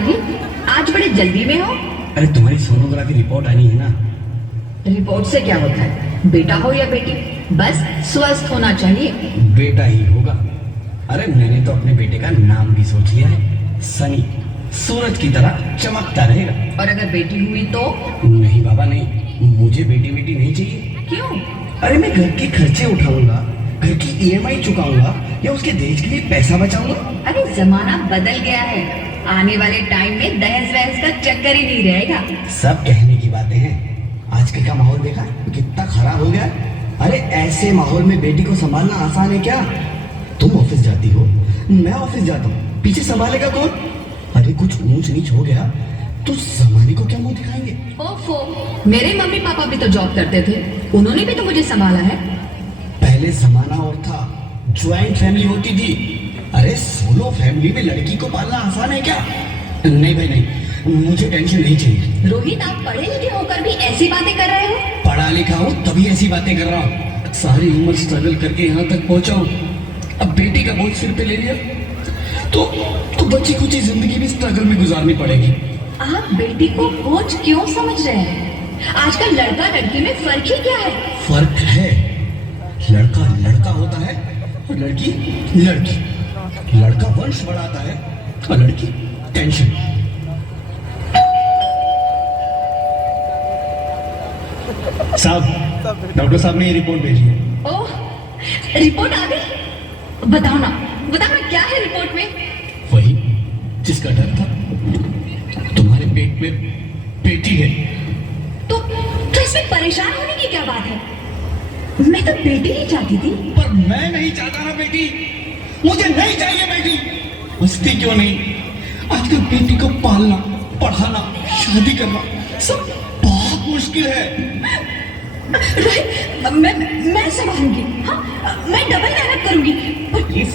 रोहित, आज बड़े जल्दी में हो? अरे तुम्हारी सोनोग्राफी रिपोर्ट आनी है ना। रिपोर्ट से क्या होता है? बेटा हो या बेटी, बस स्वस्थ होना चाहिए। बेटा ही होगा। अरे मैंने तो अपने बेटे का नाम भी सोच लिया है, सनी। सूरज की तरह चमकता रहेगा। और अगर बेटी हुई तो? नहीं बाबा नहीं, मुझे बेटी बेटी नहीं चाहिए। क्यों? अरे मैं घर के खर्चे उठाऊंगा, घर की ईएमआई चुकाऊंगा या उसके दहेज के लिए पैसा बचाऊंगा। अरे जमाना बदल गया है, आने वाले टाइम में दहेज वहेज का चक्कर ही नहीं रहेगा। सब कहने की बातें हैं, आजकल का माहौल देखा कितना खराब हो गया। अरे ऐसे माहौल में बेटी को संभालना आसान है क्या? तुम ऑफिस जाती हो, मैं ऑफिस जाता हूँ, पीछे संभालेगा कौन? अरे कुछ ऊंच नीच हो गया तो जमाने को क्या मुंह दिखाएंगे? ओफो, मेरे मम्मी पापा भी तो जॉब करते थे, उन्होंने भी तो मुझे संभाला है। पहले जमाना और था, ज्वाइंट फैमिली होती थी। अरे सोलो फैमिली में लड़की को पालना आसान है क्या? नहीं भाई नहीं, मुझे टेंशन नहीं चाहिए। रोहित, आप पढ़े लिखे होकर भी ऐसी बातें कर रहे हो? पढ़ा लिखा हूँ तभी ऐसी बातें कर रहा हूँ। सारी उम्र स्ट्रगल करके यहाँ तक पहुँचा हूँ, अब बेटी का बोझ सिर पे ले लिया तो बच्ची कुछ जिंदगी भी स्ट्रगल में गुजारनी पड़ेगी। आप बेटी को बोझ क्यों समझ रहे हैं? आजकल लड़का लड़की में फर्क ही क्या है? फर्क है, लड़का लड़का होता है और लड़की लड़की। लड़का वंश बढ़ाता है और लड़की टेंशन। साहब, डॉक्टर साहब ने ये रिपोर्ट भेजी है। ओह, रिपोर्ट आ गई? बताओ ना क्या है रिपोर्ट में? वही जिसका डर था, तुम्हारे पेट में बेटी है। तो इसमें परेशान होने की क्या बात है? मैं तो बेटी ही चाहती थी। पर मैं नहीं चाहता ना बेटी, मुझे नहीं चाहिए बेटी। हंसती क्यों नहीं? आजकल बेटी को पालना, पढ़ाना, शादी करना सब बहुत मुश्किल है। रोहित, मैं संभालूंगी। हाँ, मैं डबल मेहनत करूंगी। पर प्लीज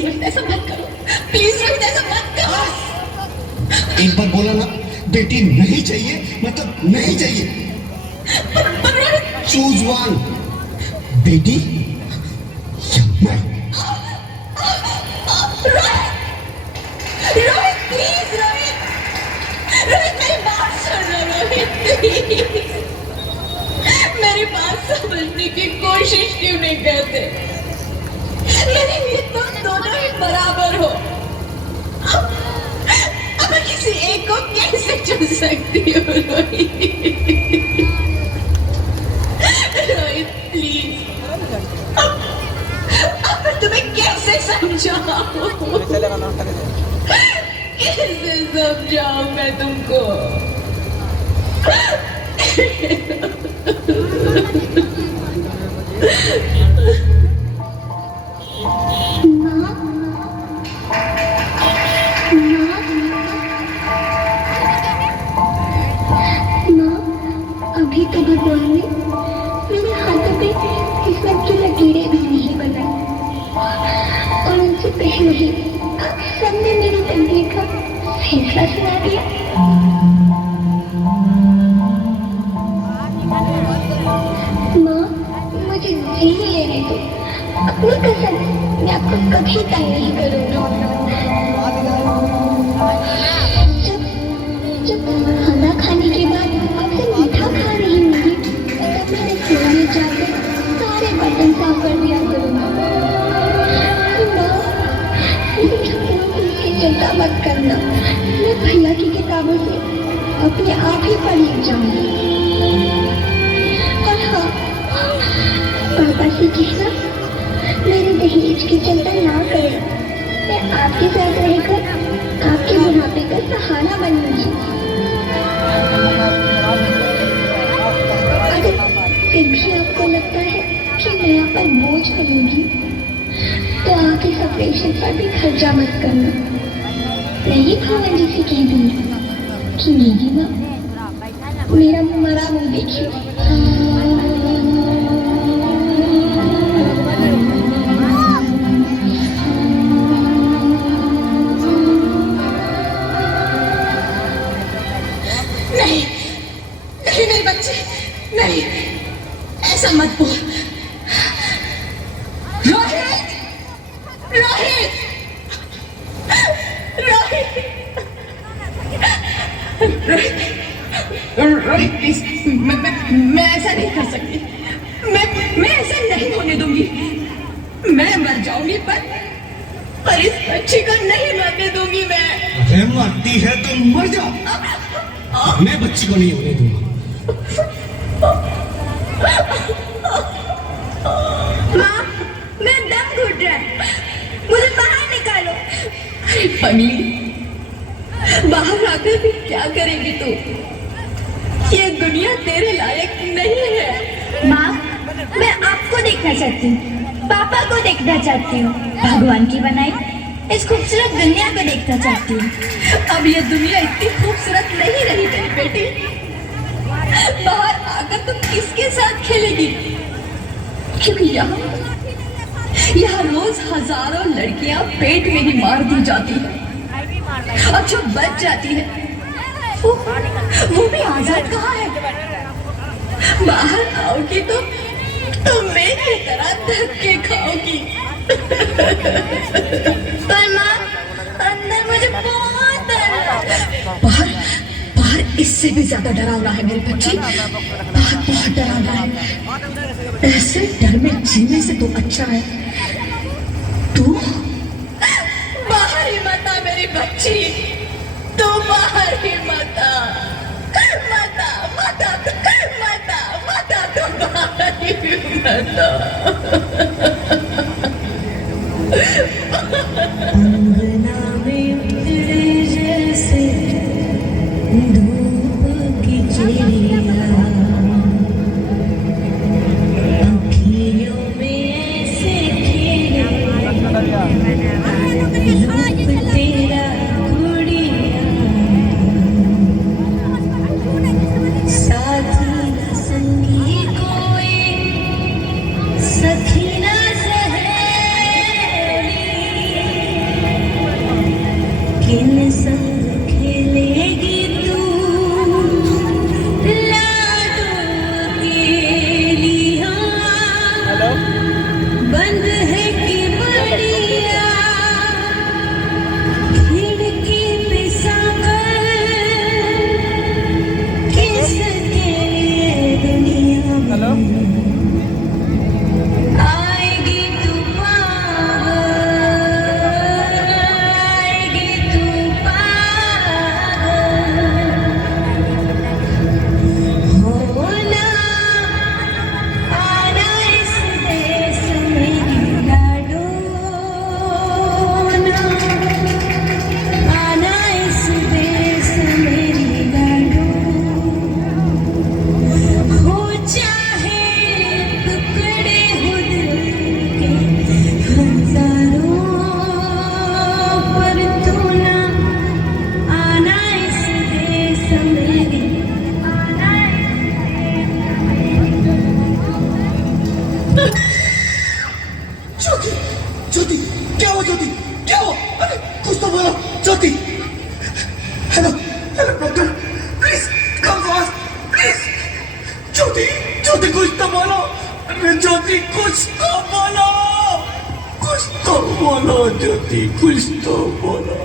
रोहित ऐसा मत करो, प्लीज रोहित ऐसा मत करो। एक बार बोला ना, बेटी नहीं चाहिए मतलब नहीं चाहिए। चूज वन, बेटी या मैं। रोहित प्लीज, रोहित मेरी बात सुन लो रोहित, प्लीज। मेरी बात समझने की कोशिश क्यों नहीं करते? मेरे लिए तुम दोनों ही बराबर हो। अब मैं किसी एक को कैसे चुन सकती हूँ रोहित? रोहित प्लीज, अब मैं तुम्हें कैसे समझाऊं? कैसे समझाऊं मैं तुमको? अभी तो भगवान ने मेरे हाथों पे किस्मत की लकीरें भी नहीं बनाई, और उनसे पहले ही सबने मेरी तकदीर का फैसला सुना दिया। माँ, मुझे जीने लेने दो। अपनी कसम, मैं आपको कभी तंग नहीं करूँगी। जब खाना खाने के बाद आपसे मीठा खा रही होंगी, तब मैंने सोने जाकर सारे बर्तन साफ कर दिया करूँगा। चिंता मत करना, मैं भैया की किताबों से अपने आप ही पढ़ लिख जाऊंगी। और हाँ, पापा से कहना मेरे दहेज की चिंता ना करें, मैं आपके साथ रहकर आपके बुढ़ापे का सहारा बनूंगी। अगर फिर भी आपको लगता है कि मैं आप पर बोझ बनूंगी, तो आप इस ऑपरेशन पर भी खर्चा मत करना। मैं ही भावन जी से कह दूंगी कि मेरी माँ मेरा मरा मुंह देखिए। नहीं नहीं मेरे बच्चे, नहीं, ऐसा मत बोल। रोहित, रोहित, रोहित, रोहित प्लीज, मैं ऐसा नहीं कर सकती। मैं ऐसा नहीं होने दूंगी। मैं मर जाऊंगी पर इस बच्ची को नहीं मरने दूंगी मैं। अरे मरती है तो मर जा, मैं बच्ची को नहीं होने दूंगा। माँ, मेरा दम घुट रहा है, मुझे बाहर निकालो। अरे पगली, बाहर आकर भी क्या करेगी तू? ये दुनिया तेरे लायक नहीं है। माँ, मैं आपको देखना चाहती हूँ, पापा को देखना चाहती हूँ, भगवान की बनाई इस खूबसूरत दुनिया को देखना चाहती हूँ। अब ये दुनिया इतनी खूबसूरत नहीं रही तेरी बेटी। बाहर आकर तुम किसके साथ खेलेगी? क्योंकि यहाँ रोज हजारों लड़कियां पेट में ही मार दी जाती है और जो बच जाती है वो भी आजाद कहाँ है? बाहर आओगी तो मेरी तरह धक्के खाओगी। पर माँ, अंदर मुझे बहुत डर है। बाहर इससे भी ज्यादा डरावना है मेरी बच्ची। बाहर बहुत डरावना है। ऐसे डर में जीने से तो अच्छा है तू बाहर ही मत आ मेरी बच्ची। तू बाहर ही मत आ, मत आ, मत आ, मत आ, मत आ, तू बाहर ही मत आ। अंगना में उतरे जैसे धूप की चिड़िया, अखियों में ऐसे खेले रूप तेरा गुड़िया, साथी न संगी कोई, सखी न सहेली, किन संग खेलेगी तू लाडो के लिया? बंद है कि बढ़िया खिड़की पे सागर, किसके लिए दुनिया में आएगी तू पागल, आएगी तू पागल। होना आना इस देश में लाडो ना, आना इस देश में लाडो। हो चाहे टुकड़े हो दिल के हजारों, पर तू ना आना इस देश में, आना ज्योति, ज्योति, क्या हुआ ज्योति? क्या हुआ? अरे कुछ तो बोलो Jyoti. Hello, hello doctor, please come fast, please. Jyoti, Jyoti कुछ तो बोलो। अरे ज्योति कुछ तो बोलो, कुछ तो बोलो ज्योति, कुछ तो बोलो।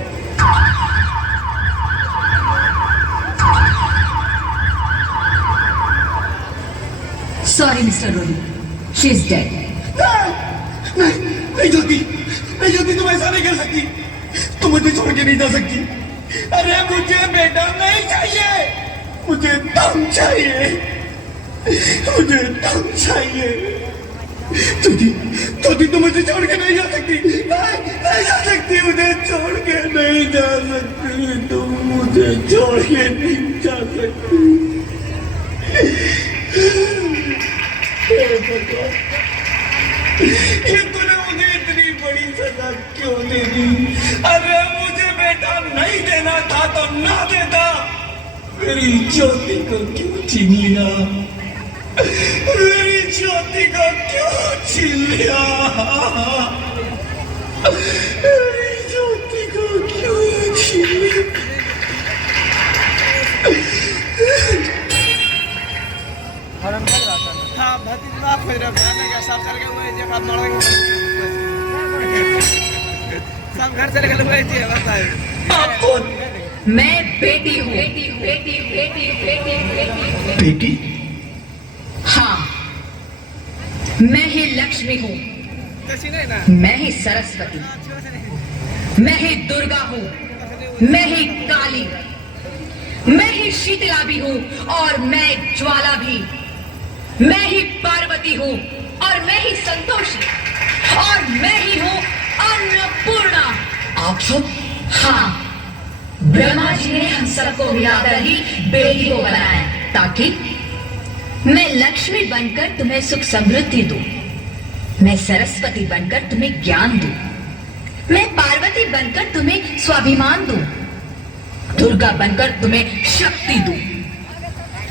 Sorry, Mr. Rohit. She's dead. नहीं, नहीं ज्योति, नहीं ज्योति, तुम ऐसा नहीं कर सकती। तुम मुझे छोड़ के नहीं जा सकती। अरे मुझे बेटा नहीं चाहिए, मुझे दम चाहिए, मुझे दम चाहिए। ज्योति, ज्योति तुम मुझे छोड़ के नहीं जा सकती। नहीं, नहीं जा सकती, मुझे छोड़ के नहीं जा सकती। तुम मुझे छोड़ के नहीं जा सकती। ये तूने मुझे इतनी बड़ी सजा क्यों दे दी? अरे मुझे बेटा नहीं देना था तो ना देता। मेरी ज्योति को क्यों छीन लिया? मेरी ज्योति को क्यों छीन लिया? मेरी ज्योति को क्यों छीन लिया? हाँ, भतीजा खोज रहा है क्या? सब चल गए हुए जे का मर सब घर चले गए हुए जे बताए। आप कौन? मैं बेटी हूँ। बेटी? हाँ, मैं ही लक्ष्मी हूँ, कैसी नहीं ना मैं ही सरस्वती, मैं ही दुर्गा हूँ, मैं ही काली, मैं ही शीतला भी हूँ और मैं ज्वाला भी, मैं ही पार्वती हूँ और मैं ही संतोषी और मैं ही हूँ अन्नपूर्णा। आप सब? हाँ, ब्रह्मा जी ने हम सबको मिलाकर ही बेटी को बनाया ताकि मैं लक्ष्मी बनकर तुम्हें सुख समृद्धि दूं, मैं सरस्वती बनकर तुम्हें ज्ञान दूं, मैं पार्वती बनकर तुम्हें स्वाभिमान दूं, दुर्गा बनकर तुम्हें शक्ति दूं,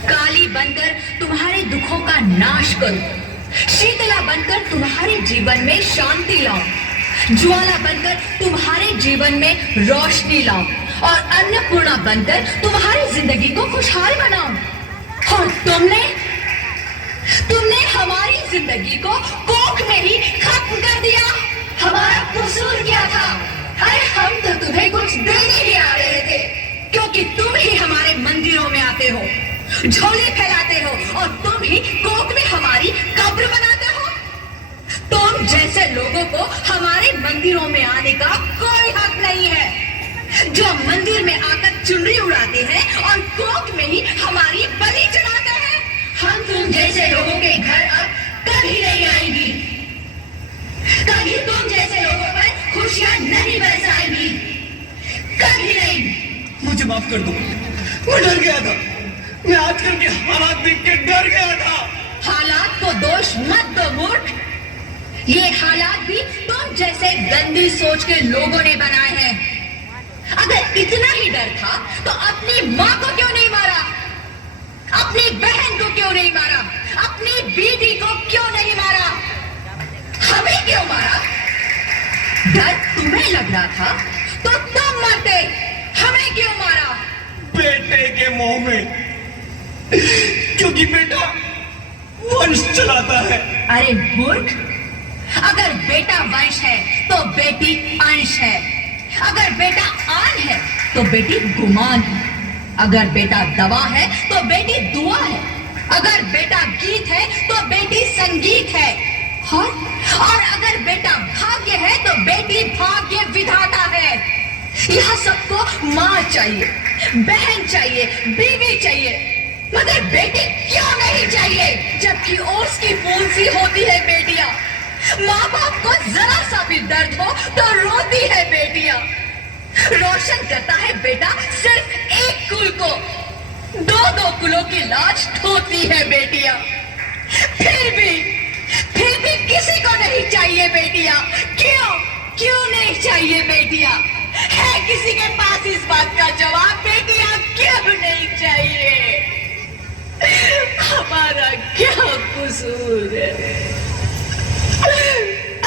काली बनकर तुम्हारे दुखों का नाश करूं, शीतला बनकर तुम्हारे जीवन में शांति लाऊं, ज्वाला बनकर तुम्हारे जीवन में रोशनी लाऊं और अन्नपूर्णा बनकर तुम्हारी जिंदगी को खुशहाल बनाऊं। और तुमने हमारी जिंदगी को कोख में ही खत्म कर दिया। हमारा कसूर क्या था? अरे हम तो तुम्हें कुछ देने ही आ रहे थे, क्योंकि तुम ही हमारे मंदिरों में आते हो, झोली फैलाते हो और तुम ही कोख में हमारी कब्र बनाते हो। तुम जैसे लोगों को हमारे मंदिरों में आने का कोई हक नहीं है, जो मंदिर में आकर चुनरी उड़ाते हैं और कोख में ही हमारी बलि चढ़ाते हैं। हम तुम जैसे लोगों के घर अब कभी नहीं आएंगी, कभी तुम जैसे लोगों पर खुशियां नहीं बरसाएंगी, कभी नहीं। मुझे माफ कर दो, मैं डर गया था, मैं आजकल के हालात देख के डर गया था। हालात को दोष मत दो मूर्ख, ये हालात भी तुम जैसे गंदी सोच के लोगों ने बनाए हैं। अगर इतना ही डर था तो अपनी माँ को क्यों नहीं मारा, अपनी बहन को क्यों नहीं मारा, अपनी बेटी को क्यों नहीं मारा, हमें क्यों मारा? डर तुम्हें लग रहा था तो तुम मरते, हमें क्यों मारा? बेटे के मोह में, क्योंकि बेटा वंश चलाता है। अरे मूर्ख, अगर बेटा वंश है तो बेटी अंश है, अगर बेटा आन है तो बेटी गुमान है, अगर बेटा दवा है तो बेटी दुआ है, अगर बेटा गीत है तो बेटी संगीत है, और अगर बेटा भाग्य है तो बेटी भाग्य विधाता है। यह सबको माँ चाहिए, बहन चाहिए, बीवी चाहिए, मगर बेटी क्यों नहीं चाहिए? जबकि ओस की फूल सी होती है बेटियां, माँ बाप को जरा सा भी दर्द हो तो रोती है बेटियां। रोशन करता है बेटा सिर्फ एक कुल को, दो कुलों की लाज ढोती है बेटियां। फिर भी किसी को नहीं चाहिए बेटियां। क्यों नहीं चाहिए बेटियां? है किसी के पास इस बात का जवाब? बेटियां क्यों नहीं चाहिए? हमारा क्या कसूर है?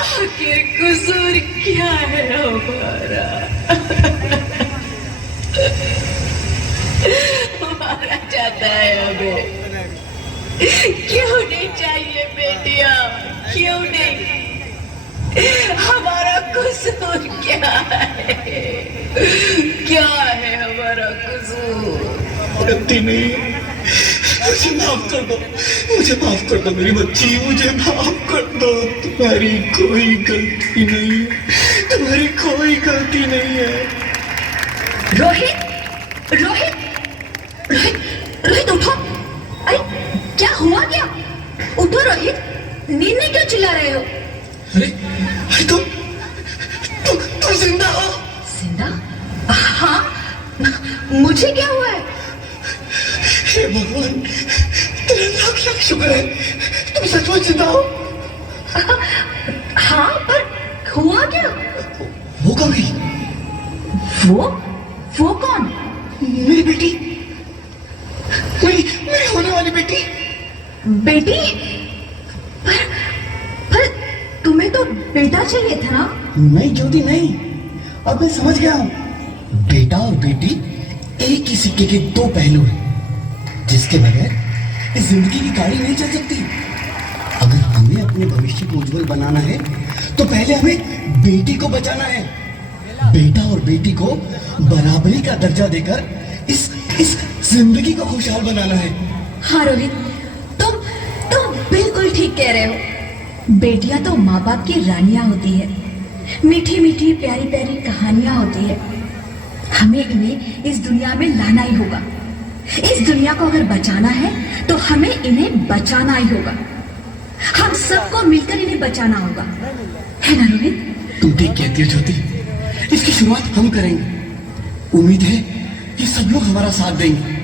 आखिर कसूर क्या है हमारा? हमारा चाहता है हमें, क्यों नहीं चाहिए बेटियां? क्यों नहीं? हमारा कसूर क्या है? क्या है हमारा कसूर? गलती नहीं, मुझे माफ कर दो, मुझे माफ कर दो मेरी बच्ची, मुझे माफ कर दो। तुम्हारी कोई गलती नहीं है, तुम्हारी कोई गलती नहीं है। रोहित, रोहित, रोहित, रोहित उठो। अरे क्या हुआ क्या? उठो रोहित, नींद में क्यों चिल्ला रहे हो? अरे तुम जिंदा हो? जिंदा? हाँ, मुझे क्या हुआ है? हे भगवान, तेरा लाख लाख शुक्र है, तुम सचमुच जिंदा हो। हाँ, पर हुआ क्या? वो कब गई? वो कौन? मेरी बेटी, मेरी होने वाली बेटी। बेटी? पर तुम्हें तो बेटा चाहिए था ना? नहीं ज्योति नहीं, अब मैं समझ गया हूँ। बेटा और बेटी एक ही सिक्के के दो पहलू हैं, जिसके बगैर इस जिंदगी की गाड़ी नहीं चल सकती। अगर हमें अपने भविष्य को उज्जवल बनाना है तो पहले हमें बेटी को बचाना है। बेटा और बेटी को बराबरी का दर्जा देकर इस जिंदगी को खुशहाल बनाना है। हाँ रोहित, तुम बिल्कुल ठीक कह रहे हो। बेटियां तो माँ बाप की रानियां होती है, मीठी मीठी प्यारी प्यारी कहानियां होती है। हमें इन्हें इस दुनिया में लाना ही होगा। इस दुनिया को अगर बचाना है तो हमें इन्हें बचाना ही होगा। हम सबको मिलकर इन्हें बचाना होगा, है ना रोहित? तुम ठीक कहती हो ज्योति, इसकी शुरुआत हम करेंगे। उम्मीद है कि सब लोग हमारा साथ देंगे।